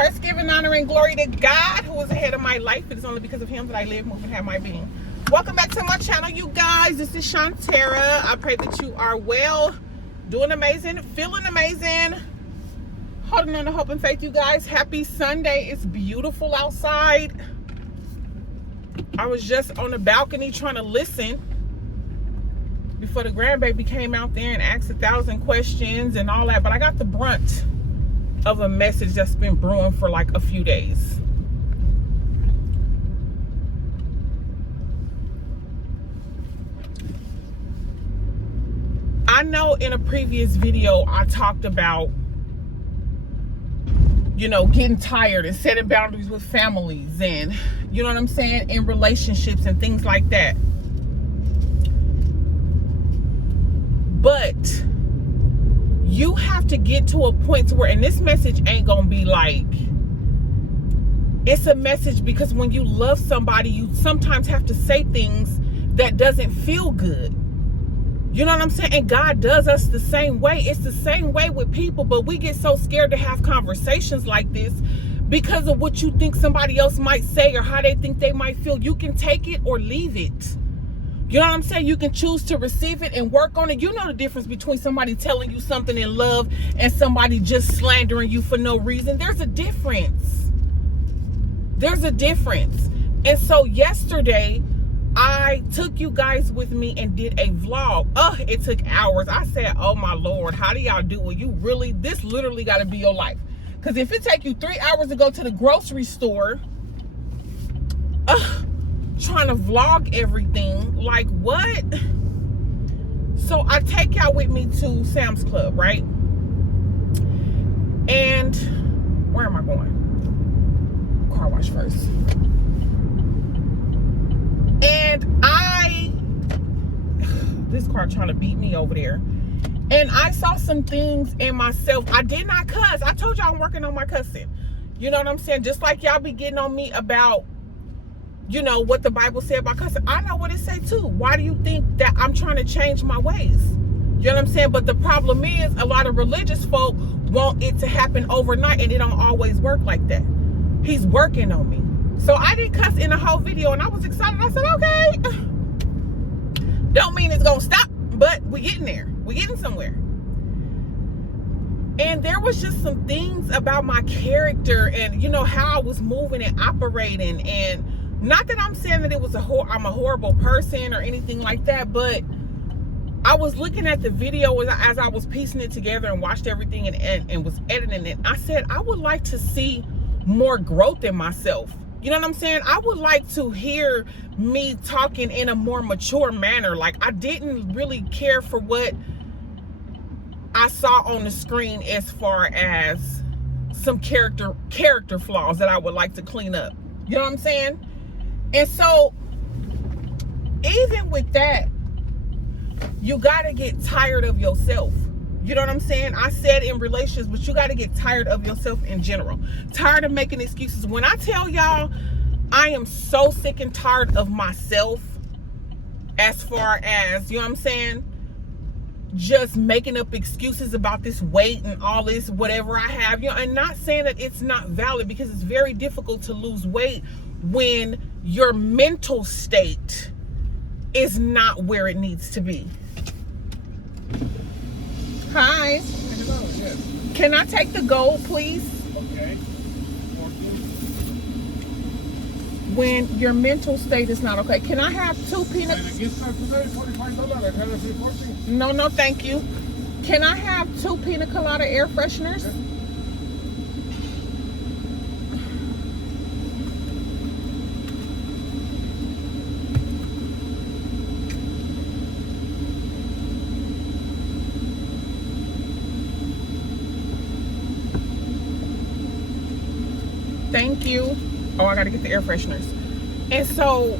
First, giving honor and glory to God, who is ahead of my life. It is only because of him that I live, move, and have my being. Welcome back to my channel, you guys. This is Shantara. I pray that you are well, doing amazing, feeling amazing, holding on to hope and faith, you guys. Happy Sunday. It's beautiful outside. I was just on the balcony trying to listen before the grandbaby came out there and asked 1,000 questions and all that, but I got the brunt of a message that's been brewing for like a few days. I know in a previous video I talked about, you know, getting tired and setting boundaries with families and, you know what I'm saying, in relationships and things like that. But you have to get to a point to where, and this message ain't gonna be like, it's a message because when you love somebody, you sometimes have to say things that doesn't feel good. You know what I'm saying? And God does us the same way. It's the same way with people, but we get so scared to have conversations like this because of what you think somebody else might say or how they think they might feel. You can take it or leave it. You know what I'm saying? You can choose to receive it and work on it. You know the difference between somebody telling you something in love and somebody just slandering you for no reason. There's a difference. There's a difference. And so yesterday, I took you guys with me and did a vlog. It took hours. I said, oh my Lord, how do y'all do it? You really, this literally got to be your life. Because if it take you 3 hours to go to the grocery store, trying to vlog everything, like what? So I take y'all with me to Sam's Club, right? And where am I going? Car wash first. And this car trying to beat me over there. And I saw some things in myself. I did not cuss. I told y'all I'm working on my cussing. You know what I'm saying? Just like y'all be getting on me about, you know, what the Bible said about cussing. I know what it say too. Why do you think that I'm trying to change my ways? You know what I'm saying? But the problem is a lot of religious folk want it to happen overnight, and it don't always work like that. He's working on me. So I didn't cuss in the whole video, and I was excited. I said, okay. Don't mean it's gonna stop, but we're getting there. We're getting somewhere. And there was just some things about my character and, you know, how I was moving and operating. And not that I'm saying that it was I'm a horrible person or anything like that, but I was looking at the video as I was piecing it together and watched everything and was editing it. I said, I would like to see more growth in myself. You know what I'm saying? I would like to hear me talking in a more mature manner. Like, I didn't really care for what I saw on the screen as far as some character flaws that I would like to clean up. You know what I'm saying? And so, even with that, you got to get tired of yourself. You know what I'm saying? I said in relationships, but you got to get tired of yourself in general. Tired of making excuses. When I tell y'all, I am so sick and tired of myself as far as, you know what I'm saying, just making up excuses about this weight and all this, whatever I have. You know, and not saying that it's not valid, because it's very difficult to lose weight when your mental state is not where it needs to be. Hi. Hello, yes. Can I take the gold, please? Okay. When your mental state is not okay. Can I have 2 peanut? And a gift card today, $45. I have it for 40. No, thank you. Can I have 2 pina colada air fresheners? Okay. Thank you. Oh, I gotta get the air fresheners. And so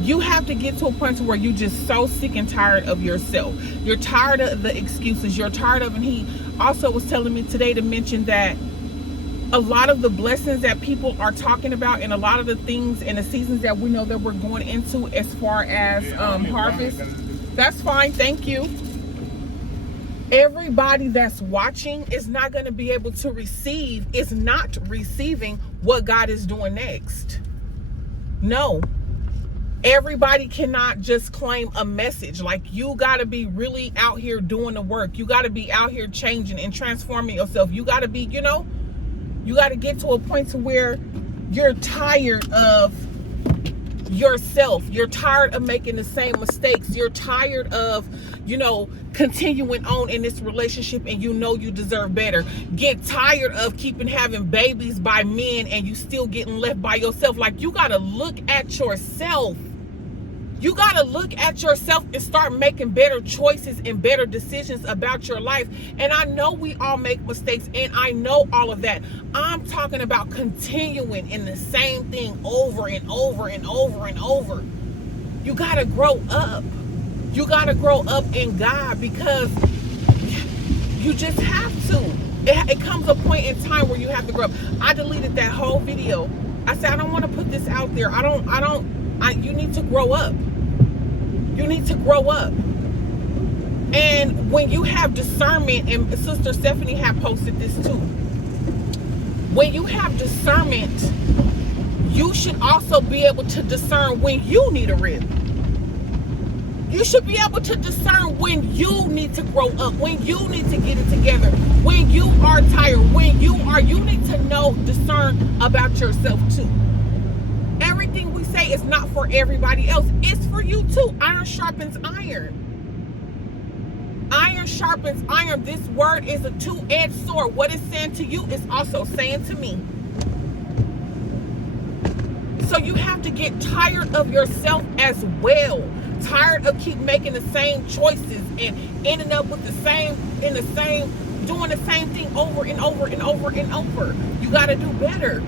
you have to get to a point to where you just so sick and tired of yourself. You're tired of the excuses. You're tired of, and he also was telling me today to mention that a lot of the blessings that people are talking about and a lot of the things and the seasons that we know that we're going into as far as harvest. That's fine. Thank you. Everybody that's watching is not going to be able to receive, is not receiving what God is doing next. No. Everybody cannot just claim a message. Like, you got to be really out here doing the work. You got to be out here changing and transforming yourself. You got to be, you know, you got to get to a point to where you're tired of yourself. You're tired of making the same mistakes. You're tired of, you know, continuing on in this relationship, and you know you deserve better. Get tired of keeping having babies by men and you still getting left by yourself. Like, you got to look at yourself. You got to look at yourself and start making better choices and better decisions about your life. And I know we all make mistakes, and I know all of that. I'm talking about continuing in the same thing over and over and over and over. You got to grow up. You got to grow up in God, because you just have to. It comes a point in time where you have to grow up. I deleted that whole video. I said, I don't want to put this out there. You need to grow up. You need to grow up. And when you have discernment, and Sister Stephanie had posted this too, when you have discernment, you should also be able to discern when you need a rib. You should be able to discern when you need to grow up, when you need to get it together, when you are tired, you need to know, discern about yourself too. Everything we say is not for everybody else. It's for you too. Iron sharpens iron. Iron sharpens iron. This word is a two-edged sword. What it's saying to you is also saying to me. So you have to get tired of yourself as well. Tired of keep making the same choices and ending up with doing the same thing over and over and over and over. You got to do better.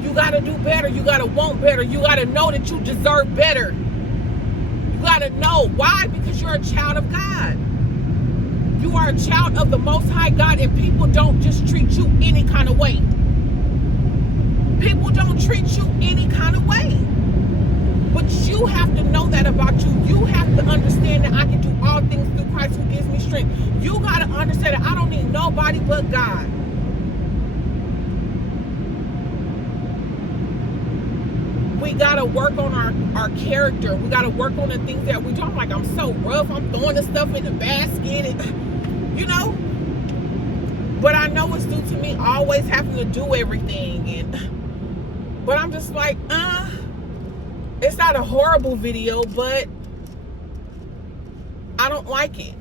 You got to do better. You got to want better. You got to know that you deserve better. You got to know. Why? Because you're a child of God. You are a child of the Most High God, and people don't just treat you any kind of way. People don't treat you any kind of way. But you have to know that about you. You have to understand that I can do all things through Christ who gives me strength. You got to understand that I don't need nobody but God. We got to work on our character. We got to work on the things that we do. I'm like, I'm so rough. I'm throwing the stuff in the basket. And, you know. But I know it's due to me always having to do everything. But I'm just like, it's not a horrible video, but I don't like it.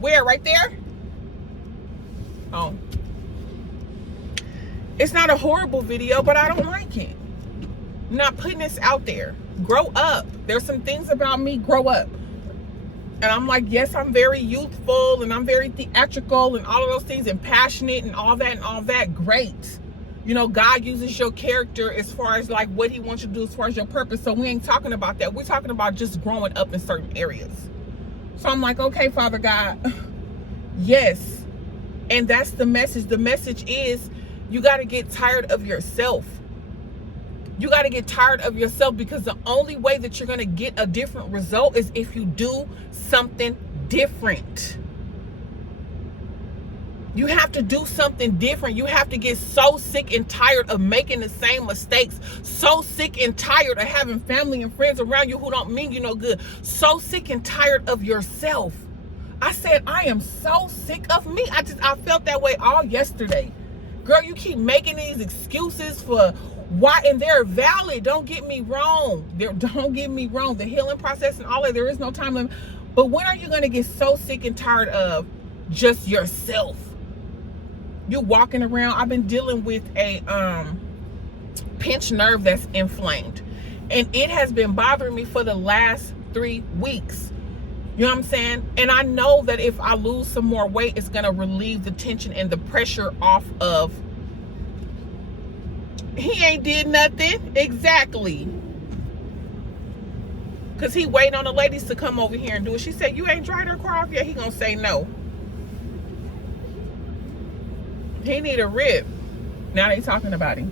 Where? Right there? Oh. It's not a horrible video, but I don't like it. I'm not putting this out there. Grow up. There's some things about me, grow up. And I'm like, yes, I'm very youthful and I'm very theatrical and all of those things and passionate and all that. Great. You know, God uses your character as far as like what he wants you to do as far as your purpose. So we ain't talking about that. We're talking about just growing up in certain areas. So I'm like, okay, Father God, yes. And that's the message. The message is you got to get tired of yourself. You got to get tired of yourself, because the only way that you're going to get a different result is if you do something different. You have to do something different. You have to get so sick and tired of making the same mistakes. So sick and tired of having family and friends around you who don't mean you no good. So sick and tired of yourself. I said, I am so sick of me. I felt that way all yesterday. Girl, you keep making these excuses for why, and they're valid. Don't get me wrong. Don't get me wrong. The healing process and all that, there is no time limit. But when are you going to get so sick and tired of just yourself? You walking around. I've been dealing with a pinched nerve that's inflamed, and it has been bothering me for the last 3 weeks. You know what I'm saying? And I know that if I lose some more weight, it's going to relieve the tension and the pressure off of. He ain't did nothing. Exactly. Because he waiting on the ladies to come over here and do it. She said, you ain't dried her car off yet? He going to say no. He need a rib. Now they talking about him.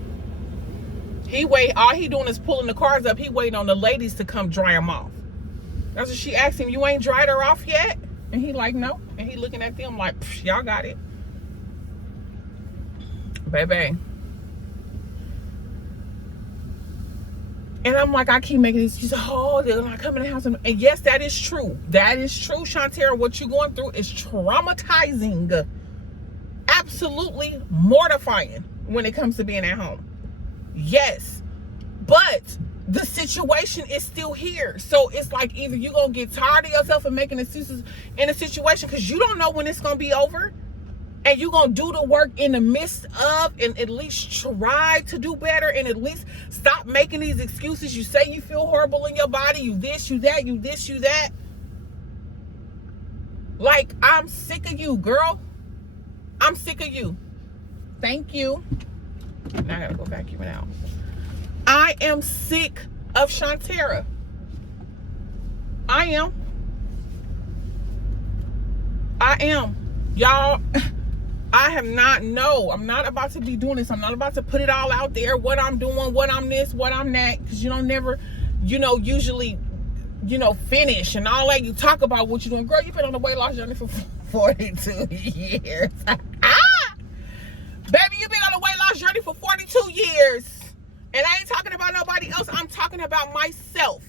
All he doing is pulling the cars up. He waiting on the ladies to come dry him off. That's what she asked him. You ain't dried her off yet? And he like, no. And he looking at them like, y'all got it. Baby. And I'm like, I keep making excuses. Oh, they're not coming to the house. And yes, that is true. That is true, Shantara. What you're going through is traumatizing. Absolutely mortifying when it comes to being at home. Yes. But the situation is still here. So it's like either you're going to get tired of yourself and making excuses in a situation because you don't know when it's going to be over. And you're going to do the work in the midst of and at least try to do better and at least stop making these excuses. You say you feel horrible in your body. You this, you that, you this, you that. Like, I'm sick of you, girl. I'm sick of you. Thank you. Now I got to go vacuum it out. I am sick of Shantara. I am. Y'all, I have not, no, I'm not about to be doing this. I'm not about to put it all out there, what I'm doing, what I'm this, what I'm that, because you don't never, usually, finish and all that. You talk about what you're doing. Girl, you've been on the weight loss journey for 42 years. Baby, you've been on the weight loss journey for 42 years. And I ain't talking about nobody else. I'm talking about myself.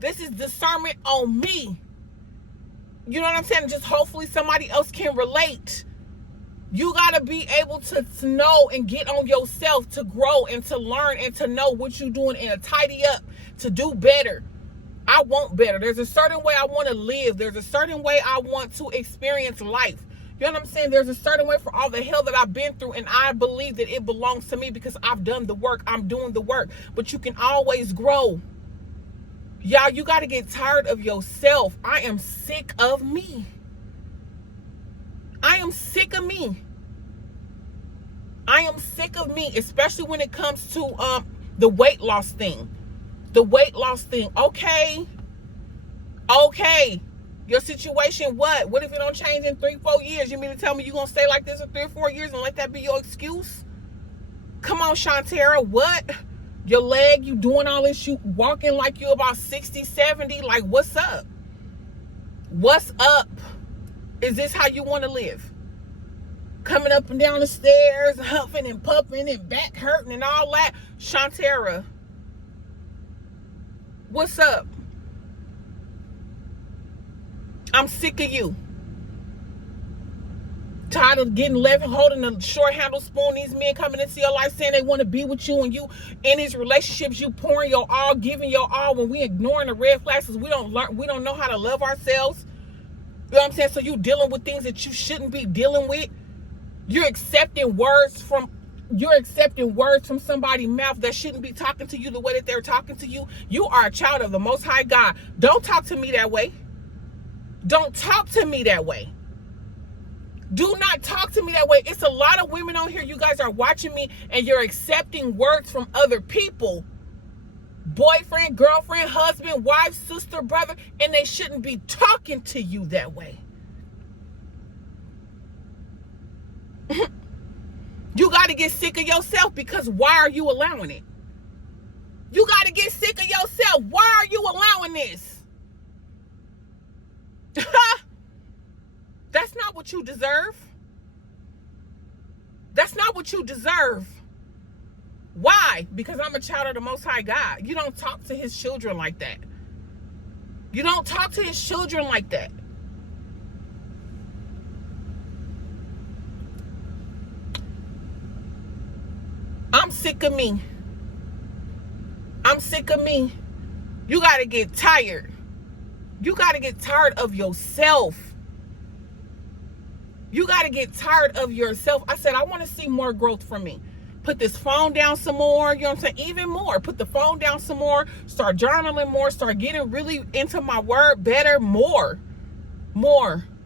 This is discernment on me. You know what I'm saying? Just hopefully somebody else can relate. You got to be able to know and get on yourself to grow and to learn and to know what you're doing and to tidy up, to do better. I want better. There's a certain way I want to live. There's a certain way I want to experience life. You know what I'm saying? There's a certain way for all the hell that I've been through, and I believe that it belongs to me because I've done the work. I'm doing the work. But you can always grow. Y'all, you got to get tired of yourself. I am sick of me. I am sick of me. I am sick of me, especially when it comes to the weight loss thing. The weight loss thing. Okay. Your situation, what? What if it don't change in 3-4 years? You mean to tell me you're going to stay like this for 3 or 4 years and let that be your excuse? Come on, Shantara. What? Your leg, you doing all this, you walking like you about 60, 70. Like, what's up? What's up? Is this how you want to live? Coming up and down the stairs, huffing and puffing and back hurting and all that. Shantara, what's up? I'm sick of you. Tired of getting left holding a short handle spoon. These men coming into your life saying they want to be with you, and you in these relationships, you pouring your all, giving your all, when we ignoring the red flags because we don't know how to love ourselves. You know what I'm saying? So you dealing with things that you shouldn't be dealing with. You're accepting words from somebody's mouth that shouldn't be talking to you the way that they're talking to you. You are a child of the Most High God. Don't talk to me that way. Don't talk to me that way. Do not talk to me that way. It's a lot of women on here. You guys are watching me and you're accepting words from other people. Boyfriend, girlfriend, husband, wife, sister, brother, and they shouldn't be talking to you that way. You got to get sick of yourself, because why are you allowing it? You got to get sick of yourself. Why are you allowing this? That's not what you deserve. That's not what you deserve. Why? Because I'm a child of the Most High God. You don't talk to his children like that. You don't talk to his children like that. I'm sick of me. I'm sick of me. You got to get tired. You got to get tired of yourself. You got to get tired of yourself. I said, I want to see more growth from me. Put this phone down some more. You know what I'm saying? Even more. Put the phone down some more. Start journaling more. Start getting really into my word better. More.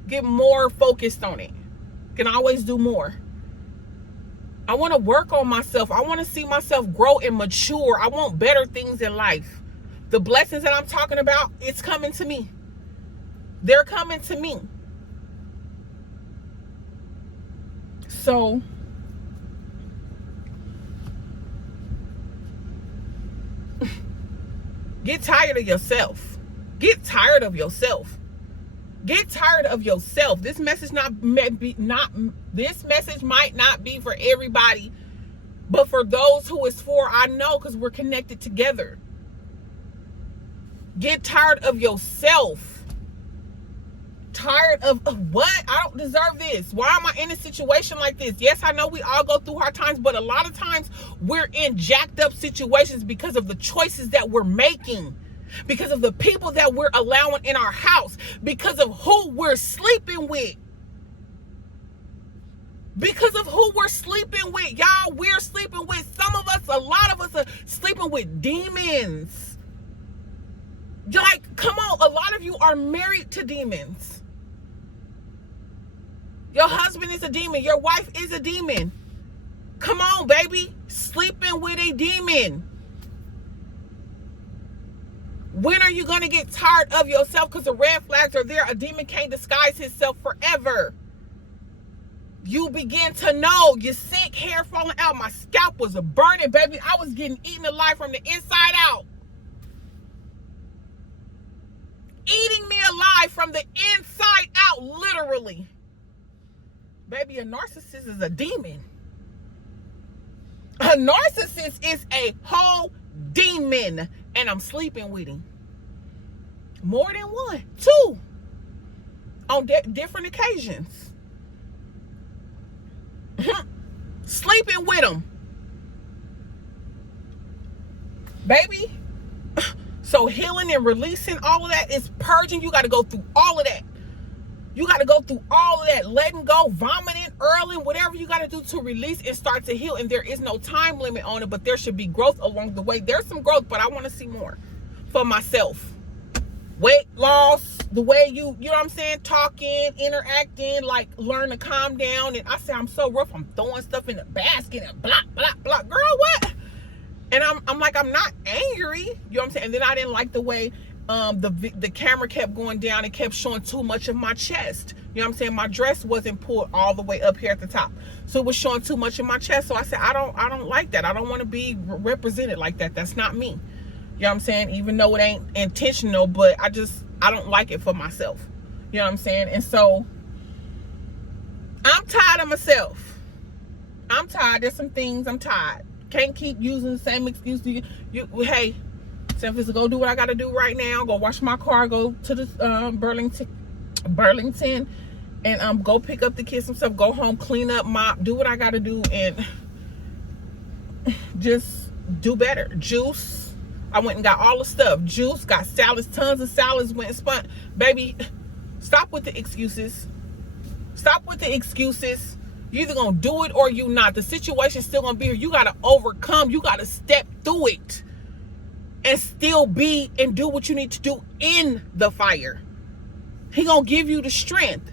Get more focused on it. Can always do more. I want to work on myself. I want to see myself grow and mature. I want better things in life. The blessings that I'm talking about, it's coming to me. They're coming to me. So, get tired of yourself. Get tired of yourself. Get tired of yourself. This message this message might not be for everybody, but for those who it's for, I know, because we're connected together. Get tired of yourself. Tired of what? I don't deserve this. Why am I in a situation like this? Yes, I know we all go through hard times, but a lot of times we're in jacked up situations because of the choices that we're making, because of the people that we're allowing in our house, because of who we're sleeping with. Because of who we're sleeping with. Y'all, we're sleeping with, some of us, a lot of us are sleeping with demons. Like, come on, a lot of you are married to demons. Your husband is a demon. Your wife is a demon. Come on, baby. Sleeping with a demon. When are you going to get tired of yourself? Because the red flags are there. A demon can't disguise himself forever. You begin to know. You're sick, hair falling out. My scalp was burning, baby. I was getting eaten alive from the inside out. Eating me alive from the inside out, literally. Baby, a narcissist is a demon. A narcissist is a whole demon. And I'm sleeping with him. More than one. Two. On different occasions. Sleeping with him. Baby. So healing and releasing, all of that is purging. You got to go through all of that. You got to go through all of that. Letting go, vomiting, earling, whatever you got to do to release and start to heal. And there is no time limit on it, but there should be growth along the way. There's some growth, but I want to see more for myself. Weight loss, the way you know what I'm saying, talking, interacting, like learn to calm down. And I say I'm so rough, I'm throwing stuff in the basket and blah, blah, blah. Girl, what? And I'm like, I'm not angry. You know what I'm saying? And then I didn't like the way the camera kept going down and kept showing too much of my chest. You know what I'm saying? My dress wasn't pulled all the way up here at the top. So it was showing too much of my chest. So I said, I don't like that. I don't want to be represented like that. That's not me. You know what I'm saying? Even though it ain't intentional, but I don't like it for myself. You know what I'm saying? And so I'm tired of myself. I'm tired. There's some things I'm tired. Can't keep using the same excuse. Hey, San Francisco, go do what I got to do right now. Go wash my car. Go to the Burlington, and go pick up the kids and stuff. Go home, clean up, mop, do what I got to do, and just do better. Juice. I went and got all the stuff. Juice. Got salads. Tons of salads. Went and spun. Baby, stop with the excuses. Stop with the excuses. You're either going to do it or you not. The situation's still going to be here. You got to overcome. You got to step through it and still be and do what you need to do in the fire. He going to give you the strength.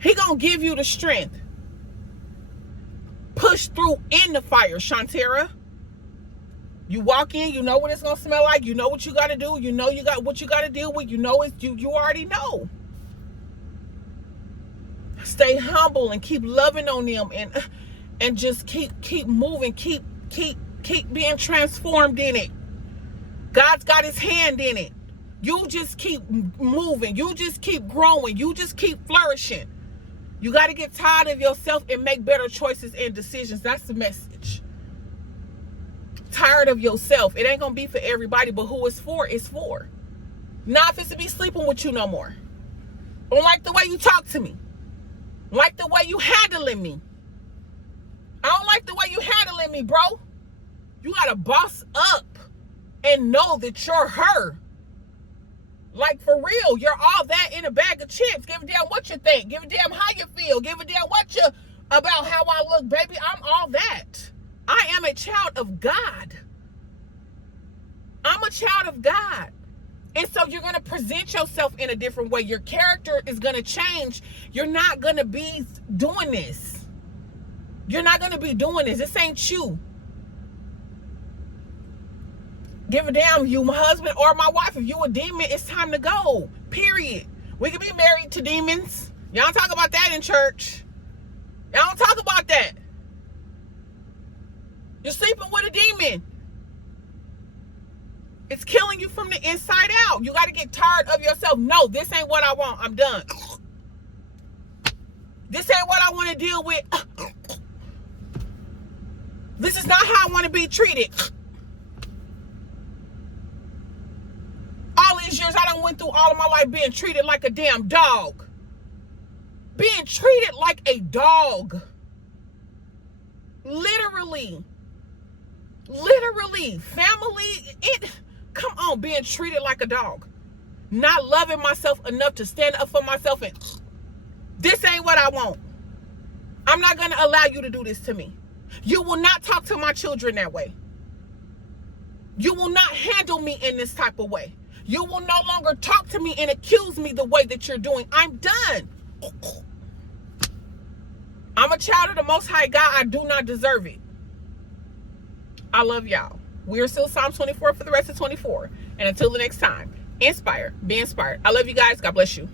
He going to give you the strength. Push through in the fire, Shantera. You walk in, you know what it's going to smell like. You know what you got to do. You know you got what you got to deal with. You know it's you already know. Stay humble and keep loving on them and just keep moving, keep being transformed in it. God's got his hand in it. You just keep moving. You just keep growing. You just keep flourishing. You got to get tired of yourself and make better choices and decisions. That's the message. Tired of yourself. It ain't going to be for everybody, but who it's for, it's for. Not if it's to be sleeping with you no more. Don't like the way you talk to me. Like the way you handling me. I don't like the way you handling me, bro. You gotta boss up and know that you're her. Like, for real, you're all that in a bag of chips. Give a damn what you think. Give a damn how you feel. Give a damn about how I look, baby. I'm all that. I am a child of God. I'm a child of God. And so you're going to present yourself in a different way. Your character is going to change. You're not going to be doing this. You're not going to be doing this. This ain't you. Give a damn, you my husband or my wife. If you a demon, it's time to go. Period. We can be married to demons. Y'all don't talk about that in church. Y'all don't talk about that. You're sleeping with a demon. It's killing you from the the inside out. You got to get tired of yourself. No, this ain't what I want. I'm done. This ain't what I want to deal with. This is not how I want to be treated. All these years I done went through all of my life being treated like a damn dog. Being treated like a dog. Literally. Family, come on, being treated like a dog. Not loving myself enough to stand up for myself, and this ain't what I want. I'm not going to allow you to do this to me. You will not talk to my children that way. You will not handle me in this type of way. You will no longer talk to me and accuse me the way that you're doing. I'm done. I'm a child of the Most High God. I do not deserve it. I love y'all. We're still Psalm 24 for the rest of 24. And until the next time, inspire, be inspired. I love you guys. God bless you.